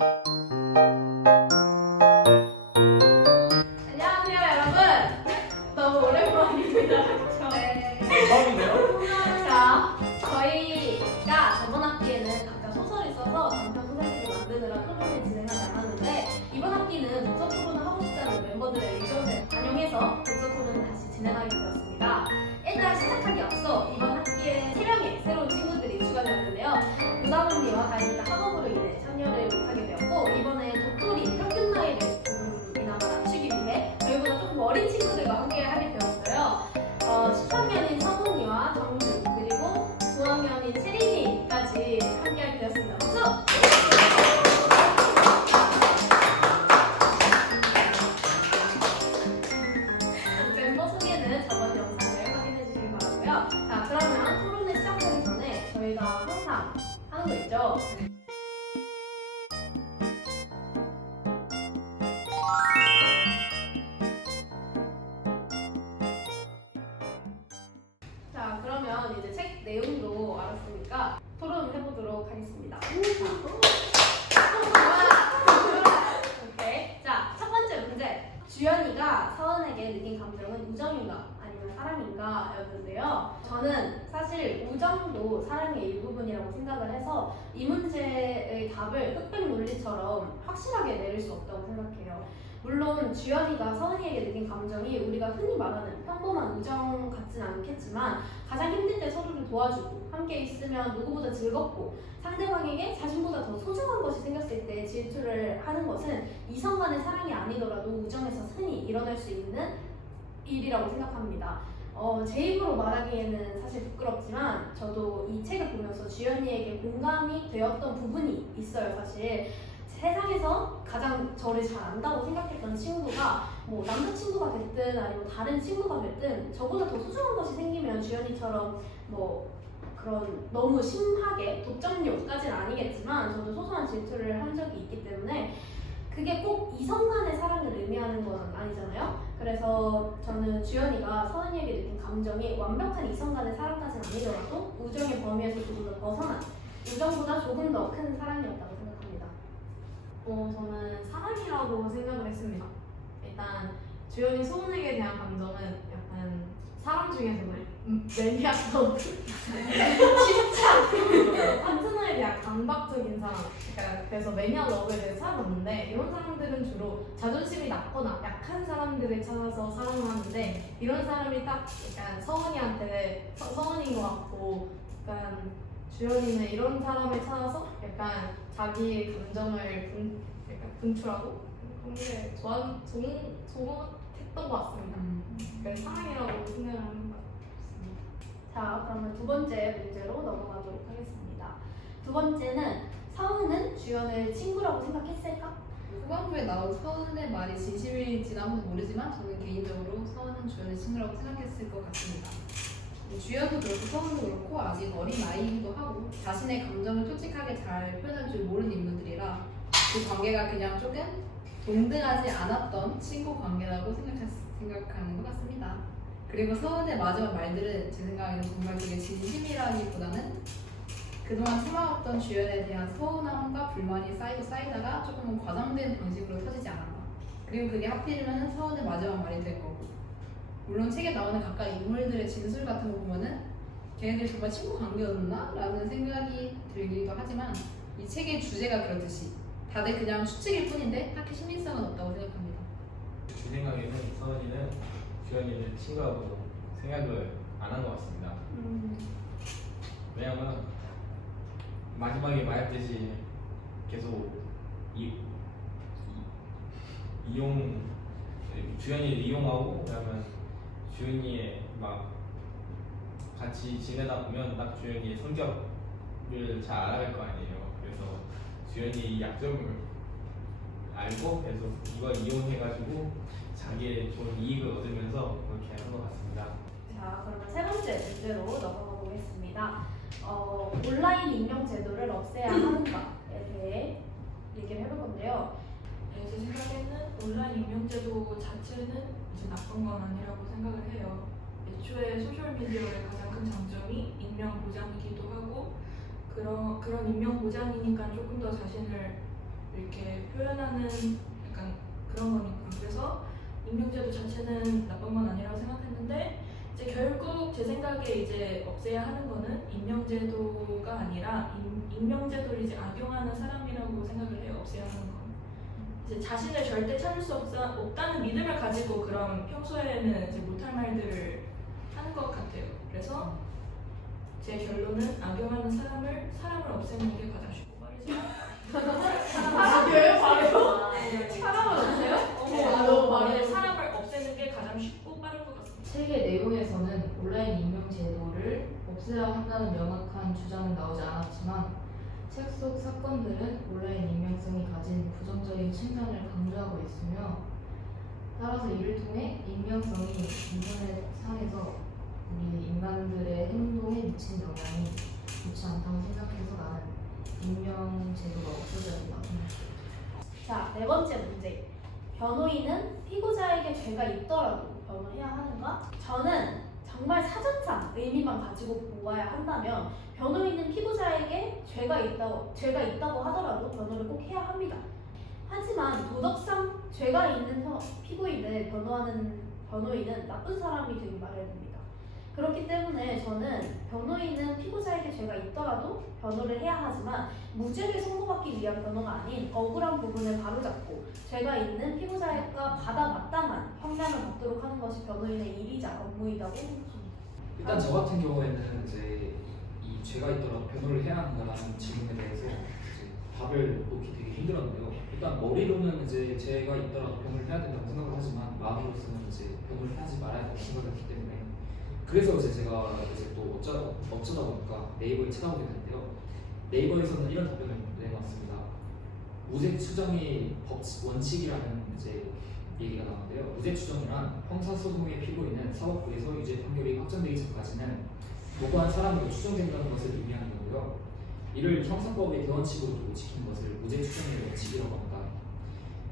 안녕하세요 여러분. 너무 오랜만입니다. 그쵸? 네. 처음이네요? 자, 저희가 저번 학기에는 각자 소설이 써서 단편 소설집을 만드느라 토론을 진행하지 않았는데 이번 학기는 독서 토론을 하고 싶다는 멤버들의 의견을 반영해서 독서 토론을 다시 진행하게 되었습니다. 일단 시작하기 앞서 이번 학기에 3명의 새로운 친구들이 추가되었는데요. 유담 언니와 다행히도 학업으로 인해 참여를 못하게 되었고 이번에 도토리 평균 나이를 조금이나마 낮추기 위해 저희보다 조금 어린 친구들과 함께 하게 되었어요. 10학년인 성훈이와 정준 그리고 9학년인 채린이까지 함께하게 되었습니다. 박수! 멤버 소개는 저번 영상을 확인해 주시기 바라고요. 자, 그러면 토론을 시작하기 전에 저희가 항상 하는 거 있죠? 자, 그러면 이제 책 내용도 알았으니까 토론을 해보도록 하겠습니다. 오케이. 자, 첫 번째 문제. 주연이가 서은에게 느낀 감정은 우정인가 아니면 사랑인가 였는데요. 저는 사실 우정도 사랑의 일부분이라고 생각을 해서 이 문제의 답을 흑백 논리처럼 확실하게 내릴 수 없다고 생각해요. 물론 주연이가 서은이에게 느낀 감정이 우리가 흔히 말하는 평범한 우정 같진 않겠지만 가장 힘들 때 서로를 도와주고 함께 있으면 누구보다 즐겁고 상대방에게 자신보다 더 소중한 것이 생겼을 때 질투를 하는 것은 이성 간의 사랑이 아니더라도 우정에서 흔히 일어날 수 있는 일이라고 생각합니다. 제 입으로 말하기에는 사실 부끄럽지만 저도 이 책을 보면서 주연이에게 공감이 되었던 부분이 있어요. 사실 세상에서 가장 저를 잘 안다고 생각했던 친구가 뭐 남자친구가 됐든 아니면 다른 친구가 됐든 저보다 더 소중한 것이 생기면 주연이처럼 뭐 그런 너무 심하게 독점욕까지는 아니겠지만 저도 소소한 질투를 한 적이 있기 때문에 그게 꼭 이성 간의 사랑을 의미하는 건 아니잖아요. 그래서 저는 주연이가 서은이에게 느낀 감정이 완벽한 이성 간의 사랑까지는 아니더라도 우정의 범위에서 조금 더 벗어난 우정보다 조금 더 큰 사랑이었다고 생각합니다. 저는 사랑이라고 생각을 했습니다. 일단 주연이 소은에게 대한 감정은 약간 사람 중에서 매니악한 침착 파트너에 대한 강박적인 사람, 그러니까 그래서 매니아 러브에 대해 찾아봤는데 이런 사람들은 주로 자존심이 낮거나 약한 사람들을 찾아서 사랑을 하는데 이런 사람이 딱 약간 서은이한테 서은인 것 같고 약간 주연이는 이런 사람을 찾아서 약간 자기의 감정을 약간 분출하고 그런 게 좋았던 것 같습니다. 그래서 사랑이라고 생각을 하는 것 같습니다. 자, 그러면 두 번째 문제로 넘어가도록 하겠습니다. 두 번째는 서은은 주연을 친구라고 생각했을까? 후반부에 나온 서은의 말이 진심일지는 한번 모르지만 저는 개인적으로 서은은 주연의 친구라고 생각했을 것 같습니다. 주연도 그렇고 서은도 그렇고 아직 어린 아이이기도 하고 자신의 감정을 솔직하게 잘 표현할 줄 모르는 인물들이라 그 관계가 그냥 조금 동등하지 않았던 친구 관계라고 생각하는 것 같습니다. 그리고 서은의 마지막 말들은 제 생각에는 정말 그게 진심이라기보다는 그동안 참아왔던 주연에 대한 서운함과 불만이 쌓이다가 조금은 과장된 방식으로 터지지 않았나. 그리고 그게 하필이면 서운의 마지막 말이 될 거고. 물론 책에 나오는 각각 인물들의 진술 같은 거 보면은 걔네들이 정말 친구 관계였나? 라는 생각이 들기도 하지만 이 책의 주제가 그렇듯이 다들 그냥 추측일 뿐인데 딱히 신빙성은 없다고 생각합니다. 제 생각에는 서은이는 주연이를 친구라고 생각을 안 한 것 같습니다. 왜냐면 마지막에 말했듯이 계속 주연이를 이용하고 그러면 주연이의 막 같이 지내다 보면 딱 주연이의 성격을 잘 알아갈 거 아니에요. 그래서 주연이의 약점을 알고 그래서 이걸 이용해가지고 자기의 좋은 이익을 얻으면서 그렇게 하는 것 같습니다. 자, 그러면 세 번째 문제로 넘어가 보겠습니다. 온라인 임명 제도를 없애야 하는가에 대해 얘기를 해볼 건데요. 네, 제 생각에는 온라인 임명제도 자체는 이제 나쁜 건 아니라고 생각을 해요. 애초에 소셜미디어의 가장 큰 장점이 익명 보장이기도 하고 그런 익명 보장이니까 조금 더 자신을 이렇게 표현하는 약간 그런 거니까. 그래서 임명제도 자체는 나쁜 건 아니라고 생각했는데 이제 결국 제 생각에 이제 없애야 하는 거는 임명제도가 아니라 임명제도를 이제 악용하는 사람이라고 생각을 해요. 없애야 하는 건. 이제 자신을 절대 찾을 수 없다는 믿음을 가지고 그런 평소에는 이제 못할 말들을 하는 것 같아요. 그래서 제 결론은 악용하는 사람을 없애는 게 가장 쉽고 빠르지. 왜 바로? 사람은 없어요? 너무 말해. 사람을 없애는 게 가장 쉽고 빠른 것 같습니다. 책의 내용에서는 온라인 임명 제도를 없애야 한다는 명확한 주장은 나오지 않았지만 책 속 사건들은 온라인 임명성이 가진 부정적인 측면을 강조하고 있으며 따라서 이를 통해 임명성이 인터넷상에서 우리 인간들의 행동에 미친 영향이 좋지 않다고 생각해서 나는 임명 제도가 없어져야 된다고 생각해요. 자, 네 번째 문제. 변호인은 피고자에게 죄가 있더라도 변호해야 하는가? 저는 정말 사전상 의미만 가지고 보아야 한다면 변호인은 피고자에게 죄가 있다고 하더라도 변호를 꼭 해야 합니다. 하지만 도덕상 죄가 있는 피고인을 변호하는 변호인은 나쁜 사람이 되기 마련입니다. 그렇기 때문에 저는 변호인은 피고자에게 죄가 있더라도 변호를 해야 하지만 무죄를 선고받기 위한 변호가 아닌 억울한 부분을 바로잡고 죄가 있는 피고자가 받아 마땅한 형량을 받도록 하는 것이 변호인의 일이자 업무이라고 생각합니다. 일단 저 같은 경우에는 이제 이 죄가 있더라도 변호를 해야 한다는 질문에 대해서 이제 답을 놓기 되게 힘들었는데요. 일단 머리로는 이제 죄가 있더라도 변호를 해야 된다고 생각을 하지만 마음으로서는 이제 변호를 하지 말아야 된다고 생각을 했기 때문에 그래서 이제 제가 이제 또 어쩌다 보니까 네이버에 찾아오게 됐는데요. 네이버에서는 이런 답변을 내놨습니다. 무죄 추정이 원칙이라는 이제 얘기가 나오는데요. 무죄 추정이란 형사소송의 피고인은 사법부에서 유죄 판결이 확정되기 전까지는 무고한 사람으로 추정된다는 것을 의미하는 거고요. 이를 형사법의 대원칙으로 지키는 것을 무죄 추정의 원칙이라고 합니다.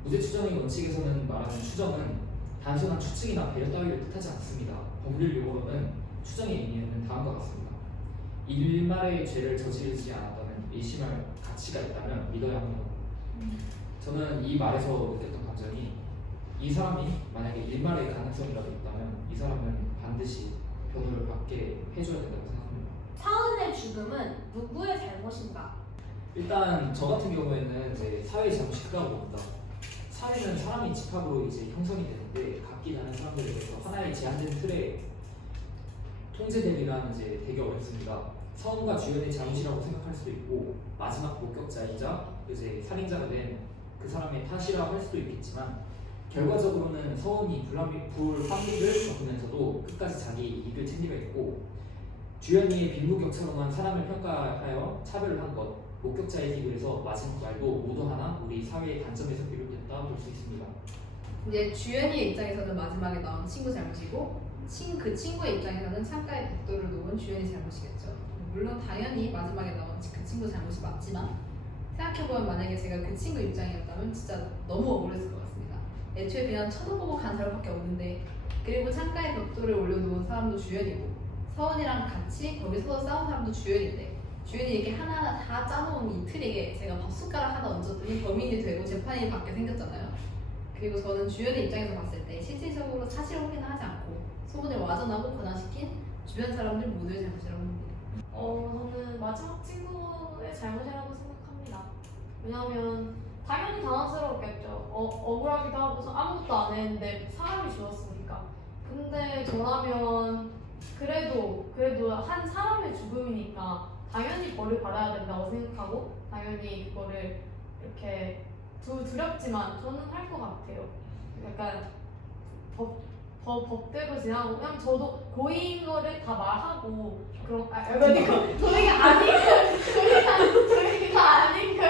무죄 추정의 원칙에서는 말하는 추정은 단순한 추측이나 배려 따위를 뜻하지 않습니다. 법률 용어로는 추정의 의미는 다음과 같습니다. 일말의 죄를 저지르지 않았다는 의심할 가치가 있다면 믿어야 합니다. 저는 이 말에서 느꼈던 감정이 이 사람이 만약에 일말의 가능성이라도 있다면 이 사람은 반드시 변호를 받게 해줘야 된다고 생각합니다. 차은의 죽음은 누구의 잘못인가? 일단 저 같은 경우에는 이제 사회의 잘못이 크다고 봅니다. 사회는 사람이 집합으로 이제 형성이 되는데 각기 다른 사람들에 대해서 하나의 제한된 틀에 통제되기란 이제 되게 어렵습니다. 서원과 주연의 잘못이라고 생각할 수도 있고 마지막 목격자이자 이제 살인자가 된 그 사람의 탓이라 할 수도 있겠지만 결과적으로는 서원이 불합리를 겪으면서도 끝까지 자기 이익을 챙기려 했고 주연이의 빈부격차로만 사람을 평가하여 차별을 한 것 목격자의 기도에서 마지막 말도 모두 하나 우리 사회의 단점에서 비롯됐다 볼 수 있습니다. 이제 주연이의 입장에서는 마지막에 나온 친구 잘못이고 그 친구의 입장에서는 창가에 벽돌을 놓은 주연이 잘못이겠죠. 물론 당연히 마지막에 나온 그 친구 잘못이 맞지만 생각해보면 만약에 제가 그 친구 입장이었다면 진짜 너무 억울했을 것 같습니다. 애초에 그냥 쳐다보고 간 사람밖에 없는데 그리고 창가에 벽돌을 올려놓은 사람도 주연이고 서원이랑 같이 거기 서서 싸운 사람도 주연인데 주연이 이렇게 하나하나 다 짜놓은 이 틀에 제가 밥숟가락 하나 얹었더니 범인이 되고 재판이 받게 생겼잖아요. 그리고 저는 주연의 입장에서 봤을 때 실질적으로 사실 확인을 하지 않고 소문을 와전하고 권한시킨 주변 사람들 모두의 잘못이라고 봅니다. 저는 마지막 친구의 잘못이라고 생각합니다. 왜냐하면 당연히 당황스러웠겠죠. 억울하기도 하고 아무것도 안 했는데 사람이 죽었으니까. 근데 저라면 그래도 한 사람의 죽음이니까 당연히 벌을 받아야 된다고 생각하고 당연히 그거를 이렇게 두렵지만 저는 할 것 같아요. 약간 법대로 지나고 그냥 저도 고의인 거를 다 말하고 그런 고의가 아닌 걸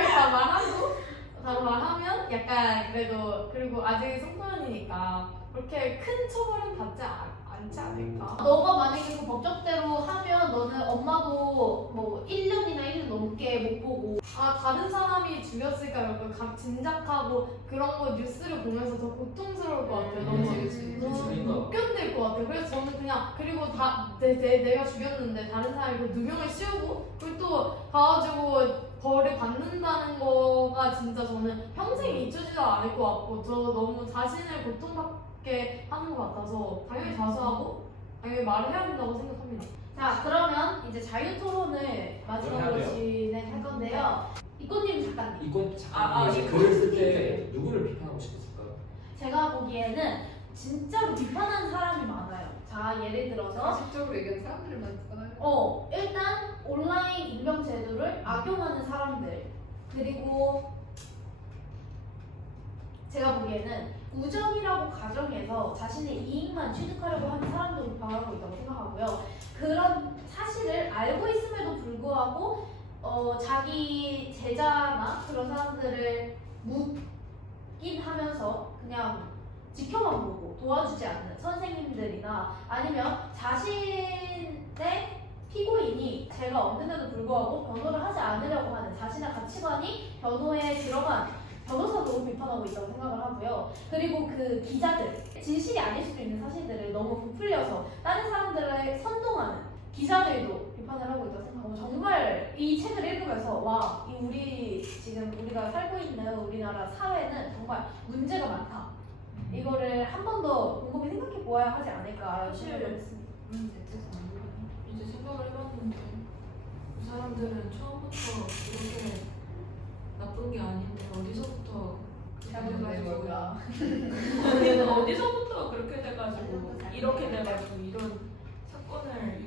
다 말하면 약간 그래도 그리고 아직 청소년이니까 그렇게 큰 처벌은 받지 않지 않을까. 너가 만약에 그 법적대로 하면 너는 엄마도 뭐 1년이나 1년 넘게 못 보고 다른 사람이 죽였을까 이런 걸 짐작하고 그런 거 뉴스를 보면서 더 고통스러울 것 같아요. 너무 그치. 못 견딜 것 같아요. 그래서 저는 그냥 그리고 내가 죽였는데 다른 사람이 그 누명을 씌우고 그걸 또 가가지고 벌을 받는다는 거가 진짜 저는 평생 잊혀지지 않을 것 같고 저 너무 자신을 고통받게 하는 것 같아서 당연히 자수하고 당연히 말을 해야 된다고 생각합니다. 자, 그러면 이제 자유 토론을 마지막으로 해야 돼요. 진행할 건데요. 이꽃님 작가님, 이건 아, 이제 이거 글을 쓸 때 누구를 비판하고 싶었을까요? 제가 보기에는 진짜로 비판하는 사람이 많아요. 자, 예를 들어서 가식적으로 얘기하는 사람들만 있거나요? 일단 온라인 임명 제도를 악용하는 사람들, 그리고 제가 보기에는 우정이라고 가정해서 자신의 이익만 취득하려고 하는 사람도 비판하고 있다고 생각하고요. 그런 사실을 알고 있음에도 불구하고 자기 제자나 그런 사람들을 묻긴 하면서 그냥 지켜만 보고 도와주지 않는 선생님들이나 아니면 자신의 피고인이 죄가 없는데도 불구하고 변호를 하지 않으려고 하는 자신의 가치관이 변호에 들어간 변호사도 비판하고 있다고 생각을 하고요. 그리고 그 기자들, 진실이 아닐 수도 있는 사실들을 너무 부풀려서 다른 사람들을 선동하는 기자들도 비판을 하고 있다고 생각하고 정말 이 책을 읽으면서 와, 우리 지금 우리가 살고 있는 우리나라 사회는 정말 문제가 많다. 이거를 한 번 더 곰곰이 생각해 보아야 하지 않을까 생각을 했습니다. 이제 생각을 해봤는데 그 사람들은 처음부터 이렇게 나쁜 게 아닌데 어디서부터 잘못 내려가. 어디서부터 그렇게 돼가지고 이렇게 돼가지고 이런 사건을